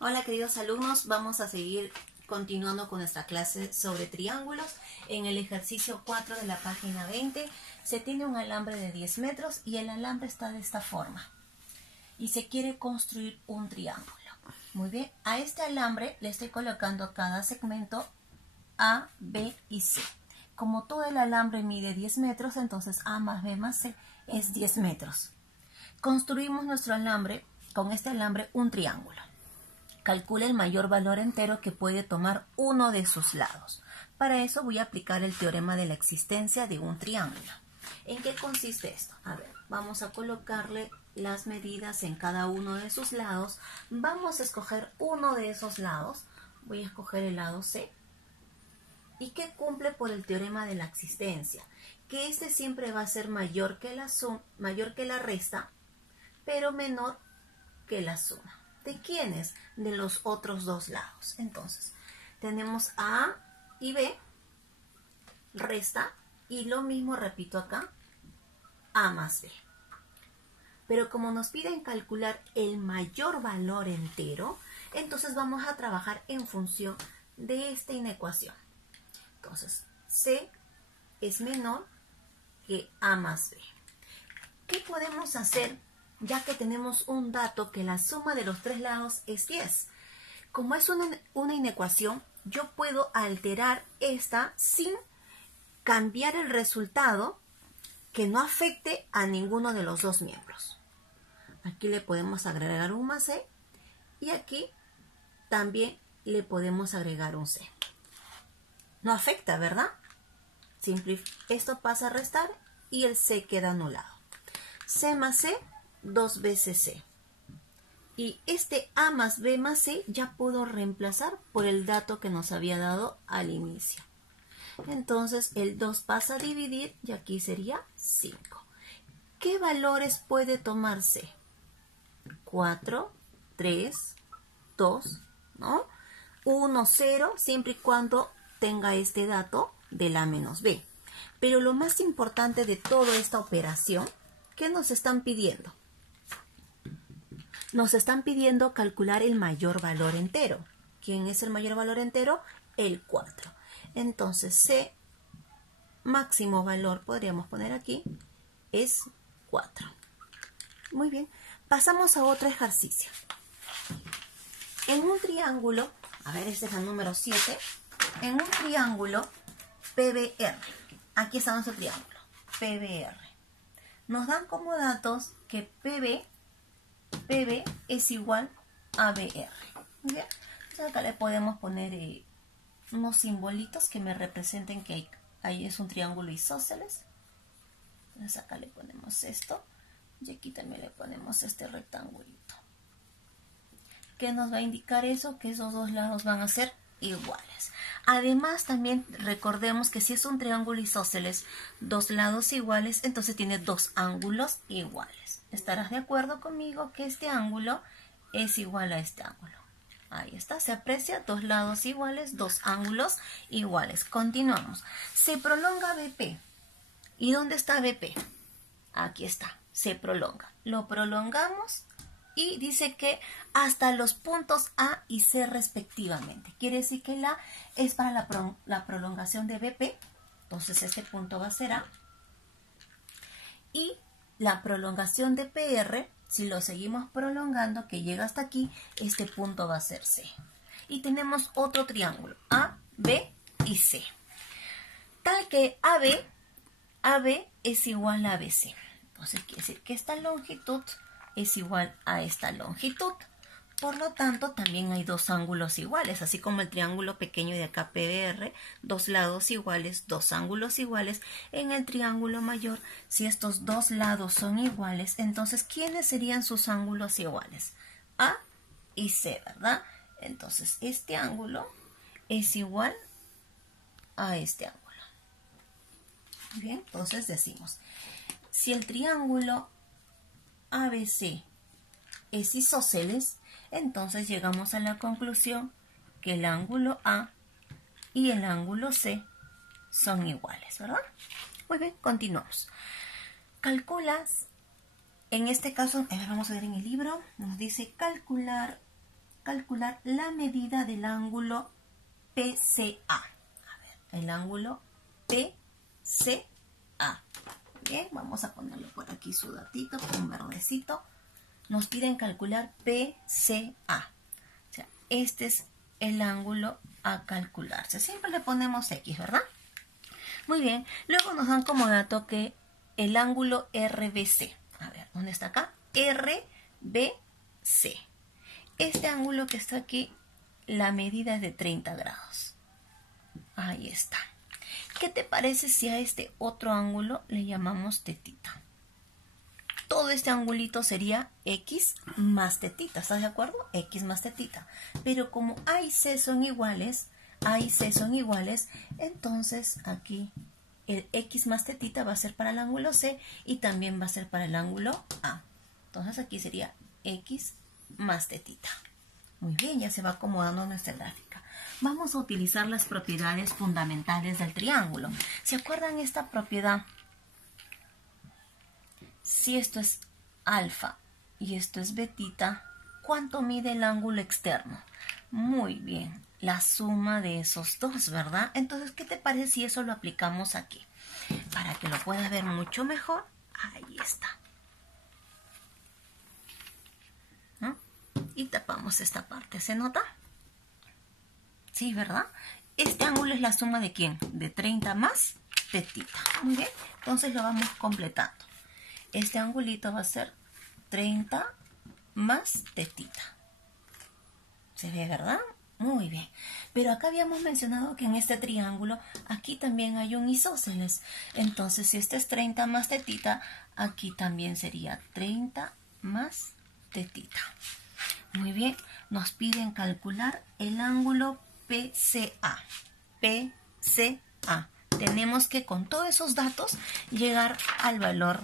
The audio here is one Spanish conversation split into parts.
Hola queridos alumnos, vamos a seguir continuando con nuestra clase sobre triángulos. En el ejercicio 4 de la página 20 se tiene un alambre de 10 metros y el alambre está de esta forma. Y se quiere construir un triángulo. Muy bien, a este alambre le estoy colocando cada segmento A, B y C. Como todo el alambre mide 10 metros, entonces A más B más C es 10 metros. Construimos nuestro alambre, con este alambre, un triángulo. Calcula el mayor valor entero que puede tomar uno de sus lados. Para eso voy a aplicar el teorema de la existencia de un triángulo. ¿En qué consiste esto? A ver, vamos a colocarle las medidas en cada uno de sus lados. Vamos a escoger uno de esos lados. Voy a escoger el lado C. ¿Y qué cumple por el teorema de la existencia? Que este siempre va a ser mayor que la resta, pero menor que la suma. ¿De quiénes? De los otros dos lados. Entonces, tenemos A y B, resta, y lo mismo repito acá, A más B. Pero como nos piden calcular el mayor valor entero, entonces vamos a trabajar en función de esta inecuación. Entonces, C es menor que A más B. ¿Qué podemos hacer ya que tenemos un dato que la suma de los tres lados es 10? Como es una inecuación, yo puedo alterar esta sin cambiar el resultado que no afecte a ninguno de los dos miembros. Aquí le podemos agregar un más C y aquí también le podemos agregar un C. No afecta, ¿verdad? Esto pasa a restar y el C queda anulado. C más C, 2 veces C. Y este A más B más C ya puedo reemplazar por el dato que nos había dado al inicio. Entonces el 2 pasa a dividir y aquí sería 5. ¿Qué valores puede tomar C? 4, 3, 2, ¿no? 1, 0, siempre y cuando tenga este dato del A menos B. Pero lo más importante de toda esta operación, ¿qué nos están pidiendo? Nos están pidiendo calcular el mayor valor entero. ¿Quién es el mayor valor entero? El 4. Entonces, C, máximo valor, podríamos poner aquí, es 4. Muy bien. Pasamos a otro ejercicio. En un triángulo, a ver, este es el número 7. En un triángulo PBR, aquí está nuestro triángulo, PBR. Nos dan como datos que PB es igual a BR. ¿Bien? Entonces acá le podemos poner unos simbolitos que me representen que ahí es un triángulo isósceles. Entonces acá le ponemos esto y aquí también le ponemos este rectangulito. ¿Qué nos va a indicar eso? Que esos dos lados van a ser iguales. Además, también recordemos que si es un triángulo isósceles, dos lados iguales, entonces tiene dos ángulos iguales. ¿Estarás de acuerdo conmigo que este ángulo es igual a este ángulo? Ahí está, se aprecia, dos lados iguales, dos ángulos iguales. Continuamos. Se prolonga BP. ¿Y dónde está BP? Aquí está, se prolonga. Lo prolongamos y dice que hasta los puntos A y C respectivamente. Quiere decir que la es para la prolongación de BP. Entonces este punto va a ser A. Y la prolongación de PR, si lo seguimos prolongando, que llega hasta aquí, este punto va a ser C. Y tenemos otro triángulo, A, B y C. Tal que AB es igual a ABC. Entonces quiere decir que esta longitud es igual a esta longitud. Por lo tanto, también hay dos ángulos iguales, así como el triángulo pequeño de acá PBR, dos lados iguales, dos ángulos iguales. En el triángulo mayor, si estos dos lados son iguales, entonces, ¿quiénes serían sus ángulos iguales? A y C, ¿verdad? Entonces, este ángulo es igual a este ángulo. Bien, entonces decimos, si el triángulo ABC es isósceles, entonces llegamos a la conclusión que el ángulo A y el ángulo C son iguales, ¿verdad? Muy bien, continuamos. Calculas, en este caso, vamos a ver en el libro, nos dice calcular calcular la medida del ángulo PCA. A ver, el ángulo PCA. Bien, vamos a ponerle por aquí su datito con verdecito. Nos piden calcular PCA. O sea, este es el ángulo a calcularse. Siempre le ponemos X, ¿verdad? Muy bien. Luego nos dan como dato que el ángulo RBC. A ver, ¿dónde está acá? RBC. Este ángulo que está aquí, la medida es de 30 grados. Ahí está. ¿Qué te parece si a este otro ángulo le llamamos tetita? Todo este angulito sería X más tetita, ¿estás de acuerdo? X más tetita. Pero como A y C son iguales, entonces aquí el X más tetita va a ser para el ángulo C y también va a ser para el ángulo A. Entonces aquí sería X más tetita. Muy bien, ya se va acomodando nuestra gráfica. Vamos a utilizar las propiedades fundamentales del triángulo. ¿Se acuerdan esta propiedad? Si esto es alfa y esto es betita, ¿cuánto mide el ángulo externo? Muy bien, la suma de esos dos, ¿verdad? Entonces, ¿qué te parece si eso lo aplicamos aquí? Para que lo puedas ver mucho mejor, ahí está. ¿No? Y tapamos esta parte, ¿se nota? Sí, ¿verdad? Este ángulo es la suma de ¿quién? De 30 más tetita. Muy bien, entonces lo vamos completando. Este angulito va a ser 30 más tetita. ¿Se ve, verdad? Muy bien. Pero acá habíamos mencionado que en este triángulo, aquí también hay un isósceles. Entonces, si este es 30 más tetita, aquí también sería 30 más tetita. Muy bien. Nos piden calcular el ángulo PCA. PCA. Tenemos que con todos esos datos llegar al valor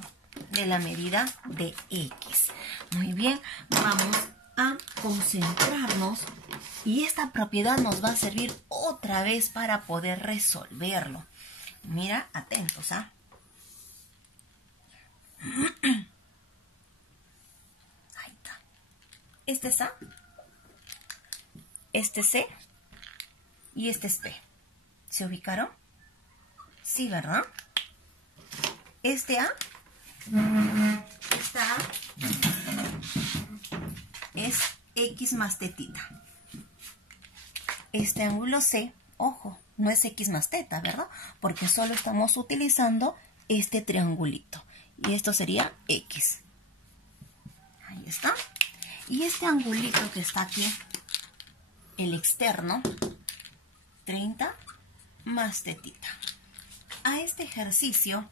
de la medida de X. Muy bien, vamos a concentrarnos y esta propiedad nos va a servir otra vez para poder resolverlo. Mira, atentos, ¿ah? Ahí está. Este es A, este es C y este es P. ¿Se ubicaron? Sí, ¿verdad? Este A, esta A es X más tetita. Este ángulo C, ojo, no es X más teta, ¿verdad? Porque solo estamos utilizando este triangulito. Y esto sería X. Ahí está. Y este angulito que está aquí, el externo, 30 más tetita. A este ejercicio,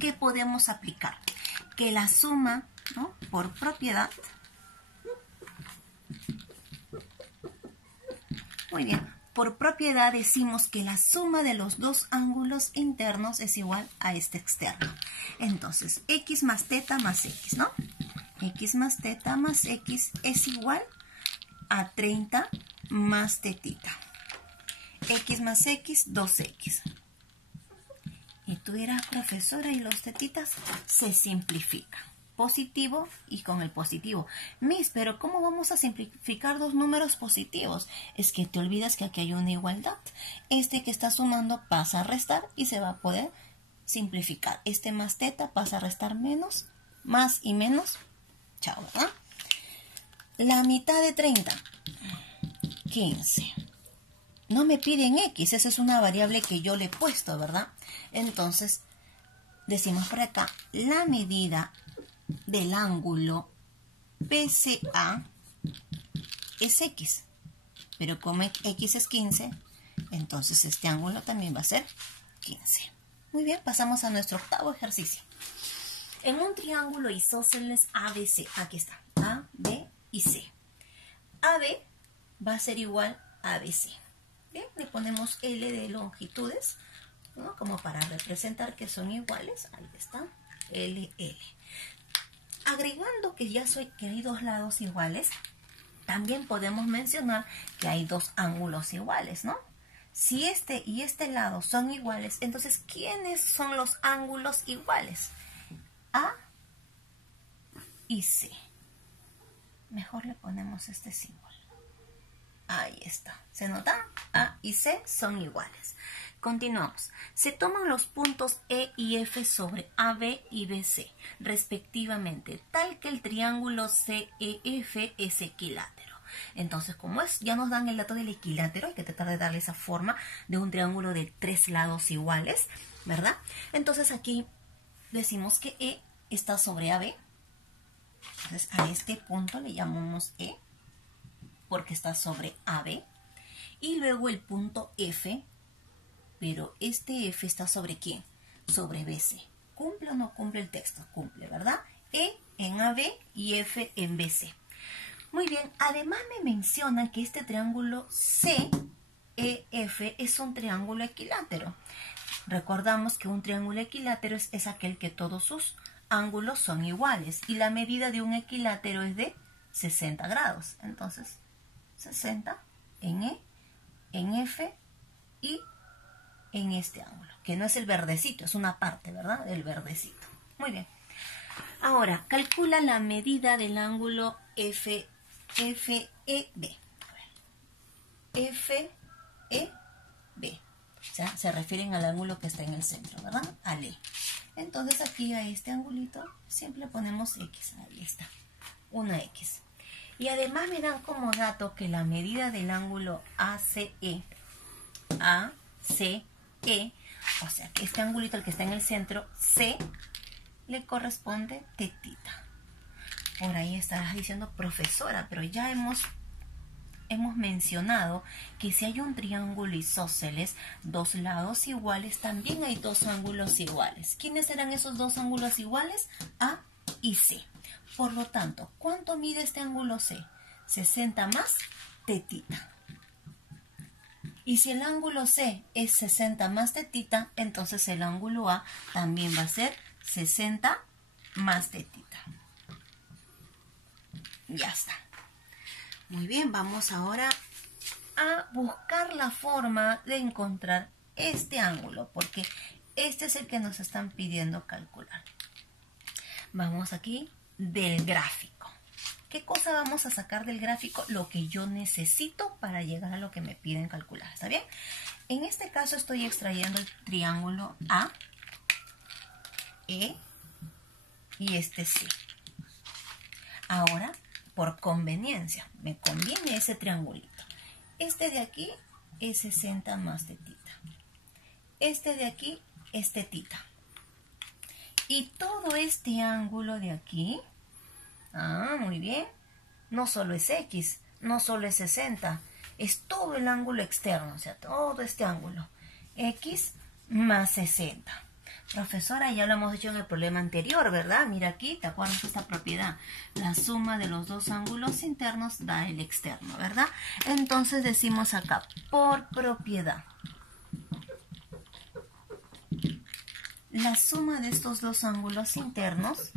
¿qué podemos aplicar? Que la suma, ¿no? Por propiedad. Muy bien. Por propiedad decimos que la suma de los dos ángulos internos es igual a este externo. Entonces, X más teta más X, ¿no? X más teta más X es igual a 30 más tetita. X más X, 2X. Y tú dirás, profesora, ¿y los tetitas? Se simplifican. Positivo y con el positivo. Miss, pero ¿cómo vamos a simplificar dos números positivos? Es que te olvidas que aquí hay una igualdad. Este que está sumando pasa a restar y se va a poder simplificar. Este más teta pasa a restar menos, más y menos. Chao, ¿verdad? La mitad de 30. 15. No me piden X, esa es una variable que yo le he puesto, ¿verdad? Entonces, decimos por acá, la medida del ángulo PCA es X. Pero como X es 15, entonces este ángulo también va a ser 15. Muy bien, pasamos a nuestro octavo ejercicio. En un triángulo isósceles ABC, aquí está, A, B y C. AB va a ser igual a ABC. Bien, le ponemos L de longitudes, ¿no? Como para representar que son iguales. Ahí está, L, L. Agregando que que hay dos lados iguales, también podemos mencionar que hay dos ángulos iguales, ¿no? Si este y este lado son iguales, entonces, ¿quiénes son los ángulos iguales? A y C. Mejor le ponemos este símbolo. Ahí está. ¿Se notan? A y C son iguales. Continuamos. Se toman los puntos E y F sobre AB y BC, respectivamente, tal que el triángulo CEF es equilátero. Entonces, como ya nos dan el dato del equilátero, hay que tratar de darle esa forma de un triángulo de 3 lados iguales, ¿verdad? Entonces aquí decimos que E está sobre AB. Entonces a este punto le llamamos E porque está sobre AB. Y luego el punto F, pero este F está sobre ¿quién? Sobre BC. ¿Cumple o no cumple el texto? Cumple, ¿verdad? E en AB y F en BC. Muy bien, además me mencionan que este triángulo CEF es un triángulo equilátero. Recordamos que un triángulo equilátero es aquel que todos sus ángulos son iguales y la medida de un equilátero es de 60 grados. Entonces, 60 en E, en F y en este ángulo, que no es el verdecito, es una parte, ¿verdad? Del verdecito. Muy bien. Ahora, calcula la medida del ángulo FEB. FEB. O sea, se refieren al ángulo que está en el centro, ¿verdad? Al E. Entonces aquí a este angulito siempre ponemos X. Ahí está. Una X. Y además me dan como dato que la medida del ángulo ACE, o sea que este angulito, el que está en el centro, C, le corresponde tetita. Por ahí estarás diciendo, profesora, pero ya hemos mencionado que si hay un triángulo isósceles, dos lados iguales, también hay dos ángulos iguales. ¿Quiénes serán esos dos ángulos iguales? A y C. Por lo tanto, ¿cuánto mide este ángulo C? 60 más tetita. Y si el ángulo C es 60 más tetita, entonces el ángulo A también va a ser 60 más tetita. Ya está. Muy bien, vamos ahora a buscar la forma de encontrar este ángulo, porque este es el que nos están pidiendo calcular. Vamos aquí del gráfico. ¿Qué cosa vamos a sacar del gráfico? Lo que yo necesito para llegar a lo que me piden calcular. ¿Está bien? En este caso estoy extrayendo el triángulo A, E y este C. Ahora, por conveniencia, me conviene ese triangulito. Este de aquí es 60 más tetita. Este de aquí es tetita. Y todo este ángulo de aquí, muy bien, no solo es X, no solo es 60, es todo el ángulo externo, o sea, todo este ángulo. X más 60. Profesora, ya lo hemos hecho en el problema anterior, ¿verdad? Mira aquí, ¿te acuerdas de esta propiedad? La suma de los dos ángulos internos da el externo, ¿verdad? Entonces decimos acá, por propiedad, la suma de estos dos ángulos internos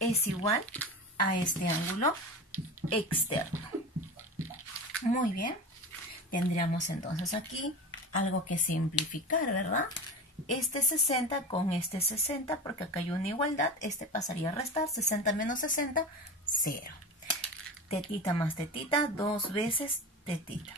es igual a este ángulo externo. Muy bien. Tendríamos entonces aquí algo que simplificar, ¿verdad? Este 60 con este 60, porque acá hay una igualdad, este pasaría a restar, 60 menos 60, 0. Tetita más tetita, 2 veces tetita.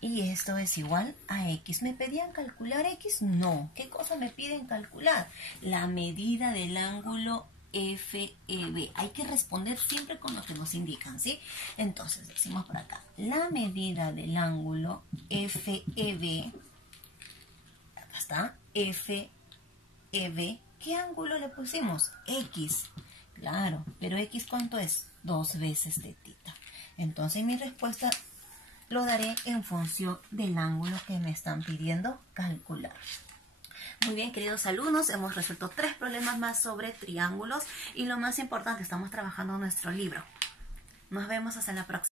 Y esto es igual a X. ¿Me pedían calcular X? No. ¿Qué cosa me piden calcular? La medida del ángulo FEB. Hay que responder siempre con lo que nos indican, ¿sí? Entonces decimos por acá, la medida del ángulo FEB, acá está, FEB, ¿qué ángulo le pusimos? X, claro, pero X ¿cuánto es? 2 veces tetita. Entonces mi respuesta lo daré en función del ángulo que me están pidiendo calcular. Muy bien, queridos alumnos, hemos resuelto 3 problemas más sobre triángulos y lo más importante, estamos trabajando nuestro libro. Nos vemos hasta la próxima.